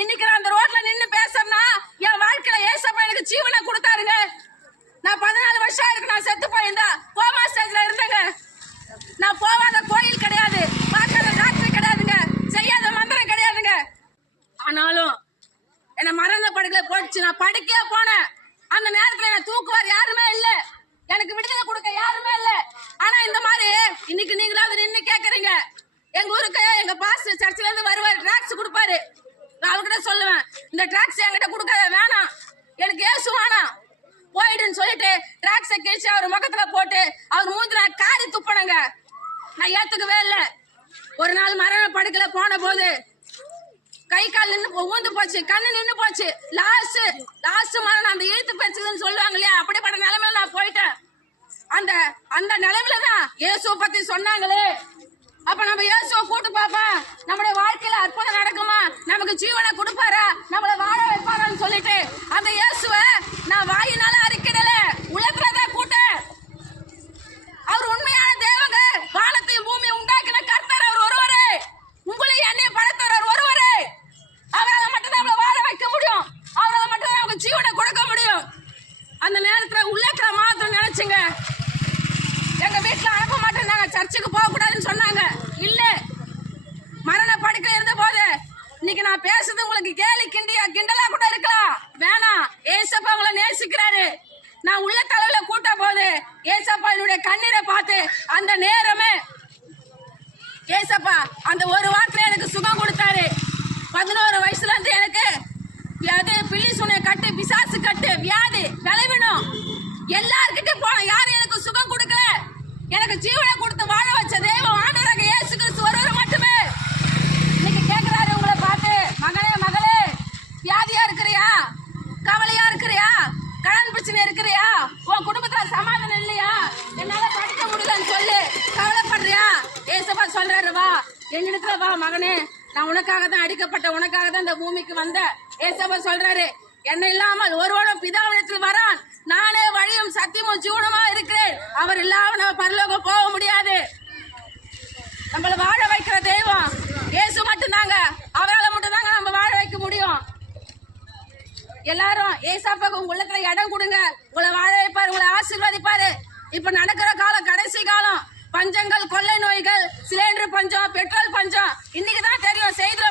இன்னைக்கு நான் அந்த ரோட்ல நின்னு பேசுறேன்னா என் வாழ்க்கையில ஏசப்பா எனக்கு ஜீவனை கொடுத்தாருங்க. நான் 14 வருஷம் இருக்கு நான் செத்து போயிருந்தா கோமா ஸ்டேஜ்ல இருந்தேங்க. நான் போவாத கோயில் கிடையாது, பார்க்காத டாக்டர் கிடையாதுங்க, செய்யாத மந்திரம் கிடையாதுங்க. ஆனாலும் என்ன மரண படுக்கையில போட்டுச்சு. நான் படுக்கையே போனேன். அந்த நேரத்துல என்ன தூக்குவார் யாருமே இல்ல, எனக்கு விடுதலை கொடுக்க யாருமே இல்ல. ஆனா இந்த மாதிரி இன்னைக்கு நீங்களாவது நின்னு கேக்குறீங்க. எங்க ஊருக்கு எங்க பாஸ்டர் சர்ச்சில இருந்து வருவாரு, டிராக்ஸ் கொடுப்பாரு. நான் அவர்கிட்ட சொல்லுவேன், இந்த டிராக்ஸ் என்கிட்ட கொடுக்காத, வேணாம், எனக்கு ஏசு வேணாம், போயிடுன்னு சொல்லிட்டு டிராக்ஸ கிழிச்சு அவர் முகத்துல போட்டு அவர் மூஞ்சில காரி துப்பனங்க. நான் ஏத்துக்கவே இல்லை. ஒரு நாள் மரண படுக்கையில போன போது கை கால் நின்று ஊந்து போச்சு, கண்ணு நின்று போச்சு. லாஸ்ட் மரணம் அந்த இழுத்து பேச்சுன்னு சொல்லுவாங்க இல்லையா, அப்படிப்பட்ட நிலைமையில நான் போயிட்டேன். அந்த நிலைமையில தான் இயேசுவை பத்தி சொன்னாங்களே. அப்ப நம்ம இயேசுவை கூட்டு பாப்பா, நம்முடைய வாழ்க்கையில அற்புதம் நடக்குமா, நமக்கு ஜீவனை கொடுப்பாரா, நம்மள வாழ வைப்பாரான்னு சொல்லிட்டு அந்த இயேசுவை நான் வாயினால அறிக்கையிடல, உள்ளத்துலதான் கூட்டேன். அவர் உண்மையான தேவங்க, வானத்தையும் பூமியை உண்டாக்கின கர்த்தர் அவர் ஒருவரே, உங்களையும் என்னையும் படைத்தவர் அவர் ஒருவரே. அவரால் மட்டும்தான் நம்மளை வாழ வைக்க முடியும், அவரால் மட்டும்தான் நமக்கு ஜீவனை கொடுக்க முடியும். அந்த நேரத்துல உள்ளத்துல மாத்திரம் நினைச்சுங்க. எங்க வீட்டுல அனுப்ப மாட்டேன், நாங்க சர்ச்சுக்கு போக கூடாதுன்னு சொன்னாங்க. இல்ல, மரண படுக்கையில இருந்த போது இன்னைக்கு நான் பேசுறது உங்களுக்கு கேலி கிண்டலா கூட இருக்கலாம், வேணாம். ஏசப்பா உங்களை நேசிக்கிறாரு. நான் உள்ள தலையில கூட்ட போது ஏசப்பா என்னுடைய கண்ணீரை பார்த்து அந்த நேரமே ஏசப்பா அந்த ஒரு வாரத்துல எனக்கு சுகம் கொடுத்தாரு. 11 வயசுல இருந்து எனக்கு பில்லி சுனை கட்டு, பிசாசு கட்டு, வியாதி, விளைவிடும் எல்லார்கிட்ட போன, யாரும் எனக்கு சுகம் கொடுக்கல. எனக்கு ஜீவனை கொடுத்து வாழ வச்ச தேவன் ஆண்டவராக இயேசு கிறிஸ்து ஒருவர் மட்டுமே. இன்னைக்கு கேட்கிறாரு உங்களை பார்த்து, மகனே மகளே, வியாதியா இருக்கிறியா, கவலையா இருக்கிறியா, கடன் பிரச்சனை இருக்கிறியா, உன் குடும்பத்துல சமாதானம் இல்லையா, என்னால படிக்க முடியலன்னு சொல்லி கவலைப்படுறியா, ஏசப்பா சொல்றாரு, வா என்னிடத்துல வா மகனே, நான் உனக்காக தான் அடிக்கப்பட்ட, உனக்காக தான் இந்த பூமிக்கு வந்த. ஏசப்பா சொல்றாரு, என்ன இல்லாமல் ஒருவனும் பிதாவிடத்தில் வரான், நானே வழியும் சத்தியமும் ஜீவனுமா இருக்கிறேன், அவர் இல்லாம நம்ம பரலோகம் போக முடியாது. நம்மள வாழ வைக்கிற தெய்வம் இயேசு மட்டும்தாங்க, அவரால் மட்டும்தாங்க நம்ம வாழ வைக்க முடியும். எல்லாரும் ஏசாப்பாக்கு உங்க உள்ளத்துல இடம் கொடுங்க, உங்களை வாழ வைப்பாரு, உங்களை ஆசீர்வதிப்பாரு. இப்ப நடக்கிற காலம் கடைசி காலம், பஞ்சங்கள், கொள்ளை நோய்கள், சிலிண்டர் பஞ்சம், பெட்ரோல் பஞ்சம், இன்னைக்குதான் தெரியும், செய்தியில